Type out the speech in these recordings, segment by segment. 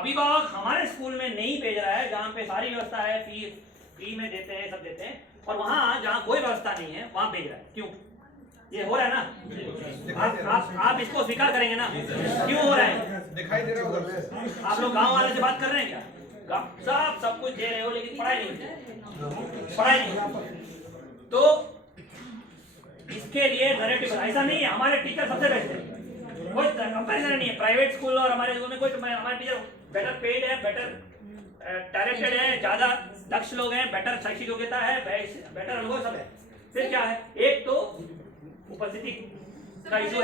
अभिभावक हमारे स्कूल में नहीं भेज रहा है जहाँ पे सारी व्यवस्था है, फ्री में देते हैं, सब देते हैं, और वहाँ जहाँ कोई व्यवस्था नहीं है वहाँ भेज रहा है। क्यों? ये हो रहा है ना? आप इसको स्वीकार करेंगे ना? क्यों हो रहा है? दिखाई दे रहा होगा। आप लोग गांव वाले से बात कर रहे हैं क्या? सब कुछ दे रहे हो लेकिन पढ़ाई नहीं। तो इसके लिए नैरेटिव ऐसा नहीं है। हमारे टीचर सबसे बेस्ट है, कोई कंपैरिजन नहीं है। प्राइवेट स्कूल और हमारे स्कूल में कोई, हमारे टीचर बेटर पेड है, बेटर टैलेंटेड है, ज्यादा दक्ष लोग हैं, बेटर शैक्षिक योग्यता है, बेटर अनुभव सब है। फिर क्या है? एक तो उपस्थिति का इशू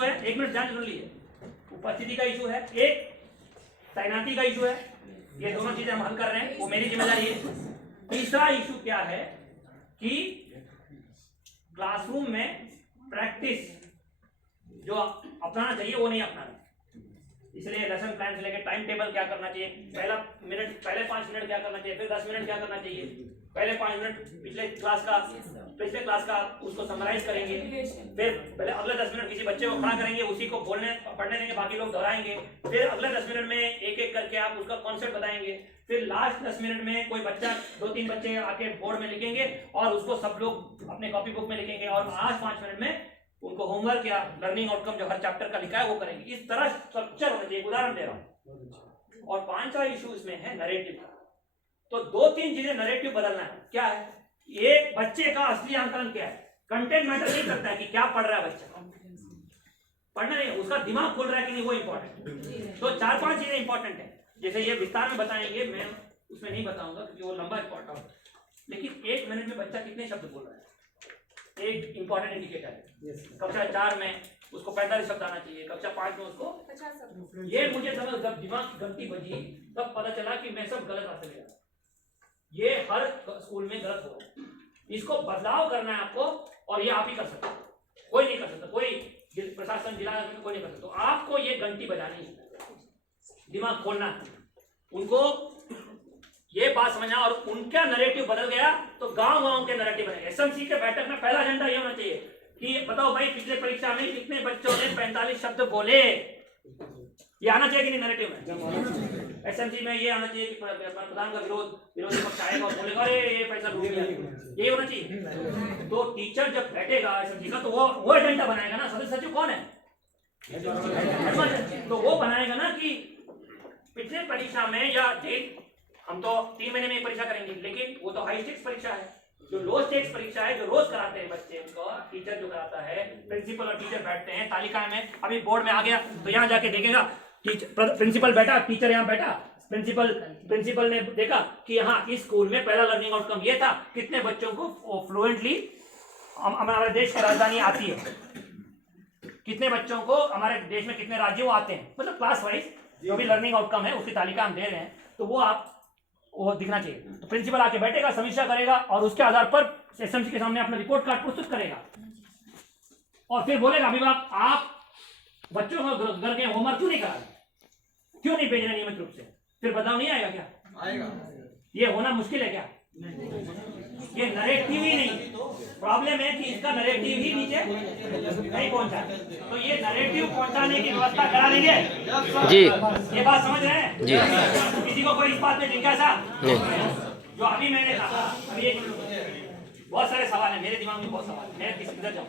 है, एक मिनट ध्यान सुन लीजिए। उपस्थिति का इशू है, एक तैनाती का इशू है। ये दोनों चीजें हम हल कर रहे हैं, वो मेरी जिम्मेदारी है। तीसरा इशू क्या है कि क्लासरूम में प्रैक्टिस जो अपनाना चाहिए वो नहीं अपनाना। इसलिए लेसन प्लान से लेकर टाइम टेबल क्या करना चाहिए, पहले 5 मिनट क्या करना चाहिए, फिर 10 मिनट क्या करना चाहिए, पहले 5 मिनट पिछले क्लास का उसको समराइज करेंगे, फिर पहले अगले 10 मिनट किसी बच्चे को खड़ा करेंगे, उसी को पढ़ने देंगे, बाकी लोग दोहराएंगे, फिर अगले 10 मिनट में एक एक करके आप उसका कॉन्सेप्ट बताएंगे, फिर लास्ट 10 मिनट में कोई बच्चा 2-3 बच्चे आके बोर्ड में लिखेंगे और उसको सब लोग अपने कॉपी बुक में लिखेंगे, और लास्ट 5 मिनट में उनको होमवर्क या लर्निंग आउटकम जो हर चैप्टर का लिखा है वो करेंगे। इस तरह स्ट्रक्चर होना चाहिए। उदाहरण दे रहा हूं। और 5वां इशू इसमें है नैरेटिव। तो 2-3 चीजें नैरेटिव बदलना है। क्या है? एक बच्चे का असली आंकलन क्या है? कंटेंट मैटर नहीं करता है कि क्या पढ़ रहा है बच्चा, पढ़ना नहीं, उसका दिमाग खुल रहा है कि नहीं, वो इंपॉर्टेंट। तो 4-5 चीजें इंपॉर्टेंट है। जैसे ये विस्तार में बताएंगे, मैं उसमें नहीं बताऊंगा क्योंकि वो लंबा इंपॉर्टेंट, लेकिन 1 मिनट में बच्चा कितने शब्द बोल रहा है एक इंपॉर्टेंट इंडिकेटर है। कक्षा 4 में उसको 45 शब्द आना चाहिए, कक्षा 5 में उसको 50 शब्द। ये मुझे समझ, जब दिमाग की घंटी बजी तब पता चला कि मैं सब गलत रास्ते में, ये हर स्कूल में गलत हो रहा है। इसको बदलाव करना है आपको, और ये आप ही कर सकते हो, कोई नहीं कर सकता, कोई प्रशासन जिला में कोई नहीं कर सकता। तो आपको ये घंटी बजानी है, दिमाग खोलना है, उनको ये बात समझना, और उनका नैरेटिव बदल गया तो गांव के नैरेटिव बनेगा। एसएमसी के बैठक में पहला एजेंडा ये होना चाहिए कि बताओ भाई पिछले परीक्षा में कितने बच्चों ने 45 शब्द बोले। ये आना चाहिए कि नहीं नैरेटिव में? एसएमसी में ये आना चाहिए कि प्रधान का विरोधी पक्ष आएगा और बोलेगा अरे ये पैसा लूट लिया, ये होना चाहिए। तो टीचर जब बैठेगा एसएमसी का तो वो एजेंडा बनाएगा ना। सदस्य सचिव कौन है? तो वो बनाएगा ना कि पिछले परीक्षा में, या हम तो 3 महीने में एक परीक्षा करेंगे, लेकिन वो तो हाई स्टेक्स परीक्षा है। जो लो स्टेक्स परीक्षा है, जो रोज कराते हैं बच्चे, उनको टीचर जो कराता है, प्रिंसिपल और टीचर बैठते हैं तालिका में। अभी बोर्ड में आ गया तो यहाँ जाके देखेगा प्रिंसिपल बैठा, टीचर यहाँ बैठा, प्रिंसिपल ने देखा कि यहाँ इस स्कूल में पहला लर्निंग आउटकम ये था, कितने बच्चों को फ्लुएंटली हमारे देश की राजधानी आती है, कितने बच्चों को हमारे देश में कितने राज्यों आते हैं, मतलब क्लास वाइज जो भी लर्निंग आउटकम है उसकी तालिका हम दे रहे हैं, तो वो दिखना चाहिए। तो प्रिंसिपल आके बैठेगा, समीक्षा करेगा, और उसके आधार पर एसएमसी के सामने अपना रिपोर्ट कार्ड प्रस्तुत करेगा, और फिर बोलेगा अभिभावक आप बच्चों को घर के होमवर्क क्यों नहीं करा रहे, क्यों नहीं भेज रहे नियमित रूप से? फिर बदलाव नहीं आएगा क्या? आएगा। ये होना मुश्किल है क्या? ये नैरेटिव ही नहीं, प्रॉब्लम है कि इसका नैरेटिव ही नीचे नहीं पहुंचा। तो ये नैरेटिव पहुंचाने की व्यवस्था करा देंगे जी। ये बात समझ रहे हैं जी। किसी को कोई इस बात में जिज्ञासा जो अभी मैंने कहा, अभी एक बहुत सारे सवाल है मेरे दिमाग में, बहुत सवाल है, मैं किधर जाऊं?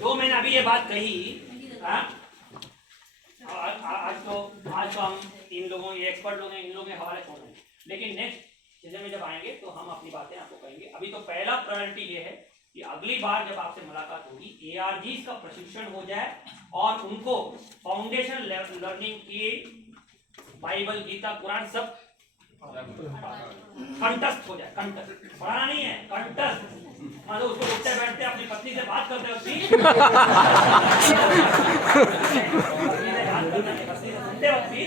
तो मैंने अभी ये बात कही, आज तो हम इन लोगों, ये एक्सपर्ट लोग हैं, इन लोगों के हवाले छोड़ रहे हैं, लेकिन नेक्स्ट सीजन में जब आएंगे तो हम अपनी बातें आपको कहेंगे। अभी तो पहला प्रायोरिटी ये है कि अगली बार जब आपसे मुलाकात होगी ARGs का प्रशिक्षण हो जाए और उनको फाउंडेशन लर्निंग की बाइबल, गीता, कुरान सब कंठस्थ हो जाए। कंठस्थ पढ़ाना नहीं है, कंठस्थ मतलब उसको उठते बैठते अपनी पत्नी से बात करते वक्त भी सुनते वक्त भी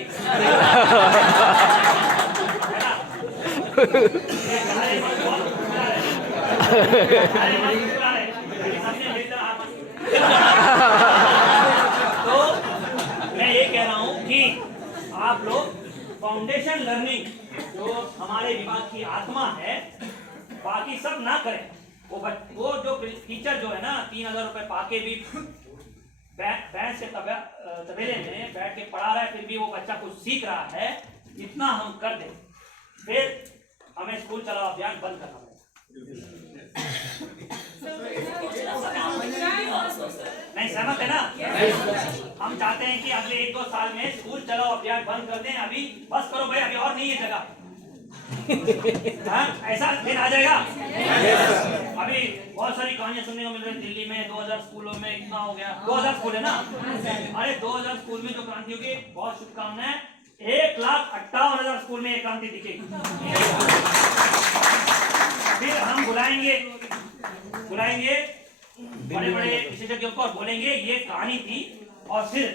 तो मैं ये कह रहा हूं कि आप लोग फाउंडेशन लर्निंग जो हमारे विभाग की आत्मा है, बाकी सब ना करें। वो जो टीचर जो है ना 3000 रुपए पाके भी भैंस के तबेले में बैठ के पढ़ा रहा है, फिर भी वो बच्चा कुछ सीख रहा है, इतना हम कर दें, फिर हमें स्कूल चलाओ अभियान बंद करना पड़ेगा। नहीं सहमत है ना? हम चाहते हैं कि अगले 1-2 साल में स्कूल चलाओ अभियान बंद कर दें। अभी बस करो भाई, अभी और नहीं है जगह। हाँ, ऐसा दिन आ जाएगा। अभी बहुत सारी कहानियां सुनने को मिल रही है, दिल्ली में 2000 स्कूलों में इतना हो गया। 2000 स्कूल है ना? अरे 2000 स्कूल में जो क्रांति होगी, बहुत शुभकामनाएं। 1,58,000 स्कूल में एक क्रांति दिखेगी। फिर हम बुलाएंगे बड़े बड़े विशेषज्ञों को और बोलेंगे ये कहानी थी, और फिर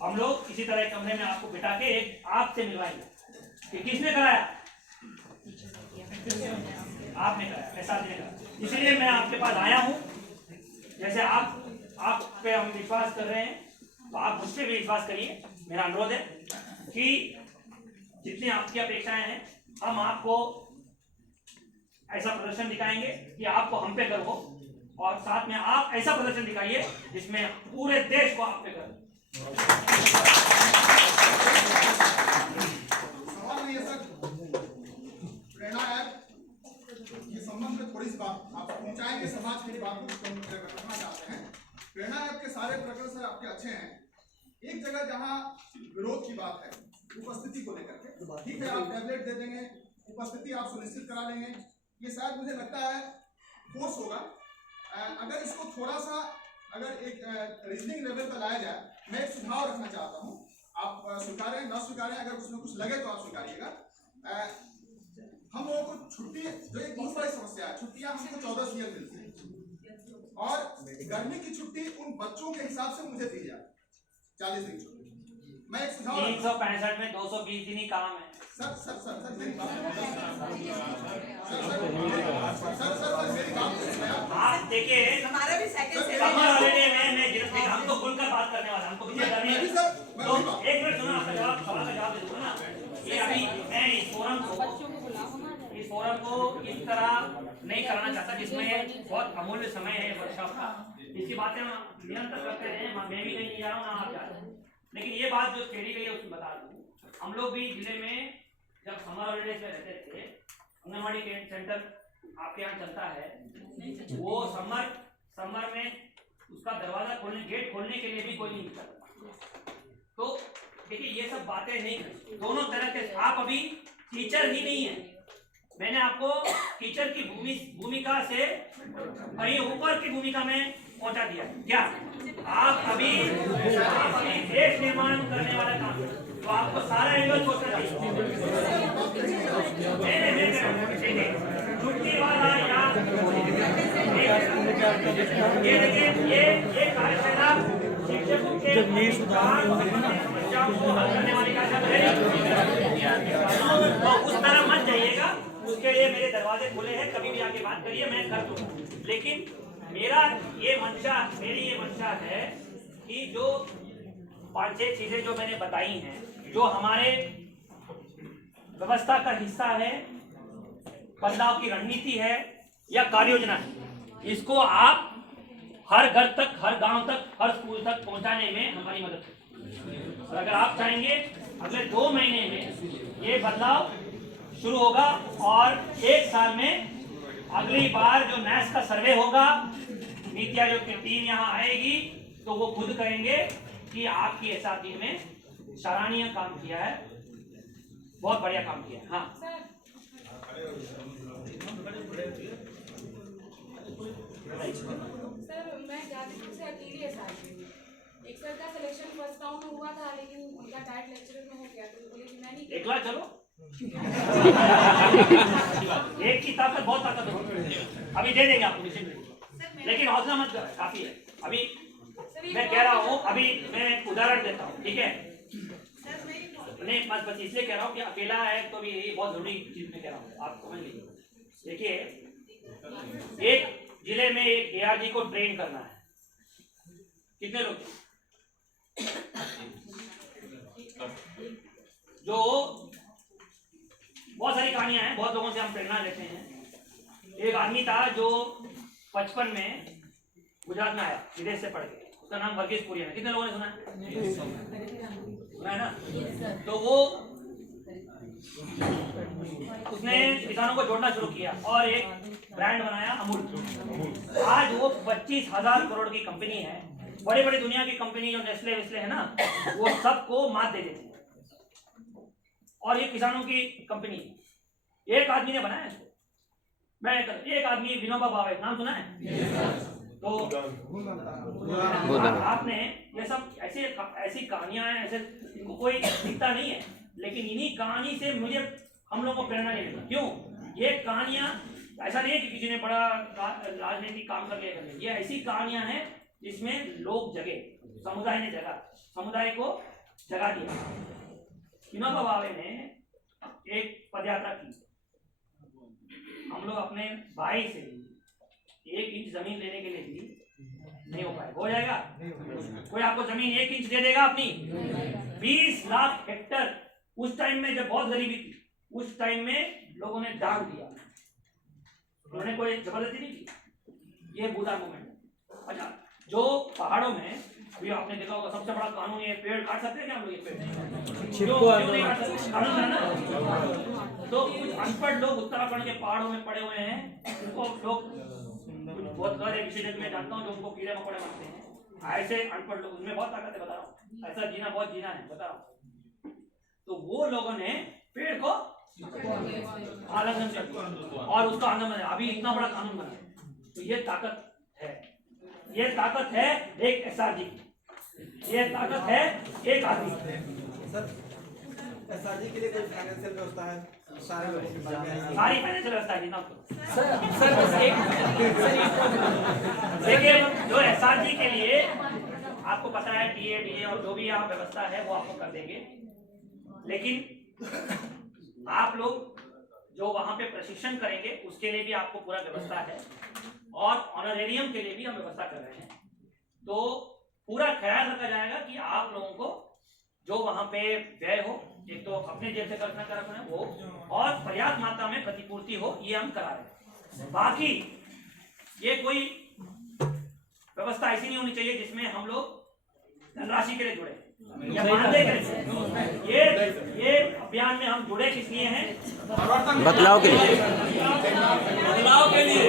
हम लोग इसी तरह कमरे में आपको बिठा के एक आपसे मिलवाएंगे कि किसने कराया, आपने कराया, ऐसा नहीं कराया। इसलिए मैं आपके पास आया हूं। जैसे आप पे हम विश्वास कर रहे हैं, तो आप मुझ पे भी विश्वास करिए। मेरा अनुरोध है कि जितनी आपकी अपेक्षाएं हैं, हम आपको ऐसा प्रदर्शन दिखाएंगे कि आपको हम पे गर्व हो, और साथ में आप ऐसा प्रदर्शन दिखाइए जिसमें पूरे देश को आप पे गर्व। सवाल नहीं है सर, प्रेरणा ऐप के संबंध में थोड़ी सी बात आप पहुंचाएंगे समाज की बात को रखना चाहते हैं। प्रेरणा ऐप के सारे प्रकरण सर आपके अच्छे हैं। एक जगह जहां विरोध की बात है उपस्थिति को लेकर के, ठीक है आप टैबलेट दे देंगे, उपस्थिति आप सुनिश्चित करा लेंगे, ये शायद मुझे लगता है फोर्स होगा। अगर इसको थोड़ा सा अगर एक रीजनिंग लेवल पर लाया जाए, मैं एक सुझाव रखना चाहता हूँ। आप स्वीकारें न स्वीकारें, अगर उसमें कुछ लगे तो आप स्वीकारिएगा। हम लोगों को छुट्टी जो एक बहुत बड़ी समस्या है, छुट्टियां हमको 14 सीएल मिलती है, और गर्मी की छुट्टी उन बच्चों के हिसाब से मुझे दी जाए 40 दिन छुट्टी। मैं एक सुझाव 365 में 220 दिन ही काम है। सर मेरी बात मेरी बात आप देखिए, हमारा भी सेकंड समर हॉलिडे में मैं जिस हम तो खुलकर बात करने वाला, हमको किसी डर नहीं है। तो एक मिनट सुनो, आपका जवाब सवाल का जवाब दे दूंगा ना। ये अभी मैं इस फोरम को इस तरह नहीं कराना चाहता जिसमें बहुत अमूल्य समय है वर्कशॉप का। इसकी बातें हम निरंतर करते रहे, मैं भी नहीं जा रहा हूँ ना आप जा रहे हैं, लेकिन ये बात जो छेड़ी गई है उसमें बता दूँ। हम लोग भी जिले में जब समर हॉलिडेज में रहते थे, आंगनबाड़ी सेंटर आपके यहाँ चलता है, वो समर में उसका दरवाजा गेट खोलने के लिए भी कोई नहीं निकलता। तो देखिए ये सब बातें नहीं करी, दोनों तरह के। आप अभी टीचर ही नहीं है, मैंने आपको टीचर की भूमिका से कहीं ऊपर की भूमिका में पहुंचा दिया। क्या आप अभी देश निर्माण करने वाला काम है, तो आपको सारा एंगल सोचना चाहिए। छुट्टी वाला या ये देखिए, ये कार्यशाला शिक्षकों के समस्याओं को हल करने वाली कार्यशाला है, तो उस तरह मत जाइएगा। उसके लिए मेरे दरवाजे खुले हैं, कभी भी आके बात करिए, मैं कर दूंगा। लेकिन मेरी ये मंशा है कि जो 5-6 चीजें जो मैंने बताई हैं, जो हमारे व्यवस्था का हिस्सा है, बदलाव की रणनीति है या कार्य योजना है, इसको आप हर घर तक, हर गांव तक, हर स्कूल तक पहुंचाने में हमारी मदद करें। और अगर आप चाहेंगे अगले 2 महीने में ये बदलाव शुरू होगा, और 1 साल में अगली बार जो नैस का सर्वे होगा, नीति आयोग की टीम यहाँ आएगी, तो वो खुद कहेंगे कि आपकी एसआरटी में सराहनीय काम किया है, बहुत बढ़िया काम किया है। हाँ सर, मैं गाजीपुर से अकेली एसआरटी हूँ। एक सर का सिलेक्शन फर्स्ट राउंड में हुआ था, लेकिन उनका डाइट लेक्चरर में हो गया, तो बोले कि मैं नहीं। एकला चलो एक की ताकत बहुत ताकत होती है, अभी दे देंगे आपको, लेकिन हौसला मत करो, काफी है। अभी मैं कह रहा हूँ, अभी मैं उदाहरण देता हूँ, ठीक है? नहीं बस इसलिए कह रहा हूँ कि अकेला है, तो भी ये बहुत जरूरी चीज में कह रहा हूँ, आप समझ लीजिए। देखिए, एक जिले में एक एआरजी को ट्रेन करना है, कितने लोग? जो बहुत सारी कहानियां हैं, बहुत लोगों से हम प्रेरणा लेते हैं। एक आदमी था जो 55 में गुजरात में आया, विदेश से पढ़ के, उसका नाम वर्गीस कुरियन है। कितने लोगों ने सुना है? सुना है ना? तो वो उसने किसानों को जोड़ना शुरू किया और एक ब्रांड बनाया अमूल। आज वो 25,000 करोड़ की कंपनी है। बड़ी बड़ी दुनिया की कंपनी जो नेस्ले वेस्ले है ना, वो सबको मात दे देती है और ये किसानों की कंपनी है। एक आदमी ने बनाया इसको, एक आदमी विनोबा भावे, नाम सुना है? तो आपने ये सब ऐसी कहानियां हैं, ऐसे इनको कोई दिखता नहीं है, लेकिन इन्हीं कहानी से मुझे हम लोगों को प्रेरणा नहीं मिलती। क्यों? ये कहानियां ऐसा नहीं है कि किसी ने बड़ा राजनीतिक काम कर लिया, ये ऐसी कहानियां हैं जिसमें लोग जगे, समुदाय ने जगा, समुदाय को जगा दिया। विनोबा भावे ने एक पदयात्रा की। हम लोग अपने भाई से 1 इंच जमीन लेने के लिए भी नहीं हो पाए। हो जाएगा? कोई आपको जमीन 1 इंच दे देगा अपनी? 20 लाख हेक्टर उस टाइम में जब बहुत गरीबी थी, उस टाइम में लोगों ने दान दिया, उन्होंने कोई जबरदस्ती नहीं की। ये बुधा मूवमेंट। अच्छा, जो पहाड़ों में भी आपने देखा होगा सबसे बड़ा कानून, ये पेड़ काट सकते हैं क्या हम लोग? ये पेड़ क्यों नहीं काट सकते? कानून है ना। तो कुछ अनपढ़ लोग उत्तराखंड के पहाड़ों में पड़े हुए हैं, उनको लोग बहुत सारे विशेषज्ञ में जानता हूँ जो उनको कीड़े मकोड़े मारते हैं। ऐसे अनपढ़ लोग, उनमें बहुत ताकत है, बता रहा हूँ। ऐसा जीना बहुत जीना है, बता रहा हूँ। तो वो लोगों ने पेड़ को आलंघन कर दिया और उसका आनंद बना। अभी इतना बड़ा कानून बना। तो ये ताकत है, ये ताकत है एक एसआरजी की, ये ताकत है एक आदमी। सर, एसआरजी के लिए कोई फाइनेंशियल व्यवस्था है? सारी फाइनेंशियल व्यवस्था है ना। सर बस एक देखिए, जो एसआरजी के लिए आपको पता है टीए डीए और जो भी यहाँ व्यवस्था है वो आपको कर देंगे, लेकिन आप लोग जो वहां पे प्रशिक्षण करेंगे उसके लिए भी आपको पूरा व्यवस्था है और ऑनरेरियम के लिए भी हम व्यवस्था कर रहे हैं। तो पूरा ख्याल रखा जाएगा कि आप लोगों को जो वहां पे व्यय हो, एक तो अपने जेब से खर्चना करना है वो, और पर्याप्त मात्रा में प्रतिपूर्ति हो, ये हम करा रहे हैं। बाकी ये कोई व्यवस्था ऐसी नहीं होनी चाहिए जिसमें हम लोग धनराशि के लिए जुड़े या मानदेय के लिए। ये अभियान में हम जुड़े किस लिए हैं? बदलाव के लिए। बदलाव के लिए।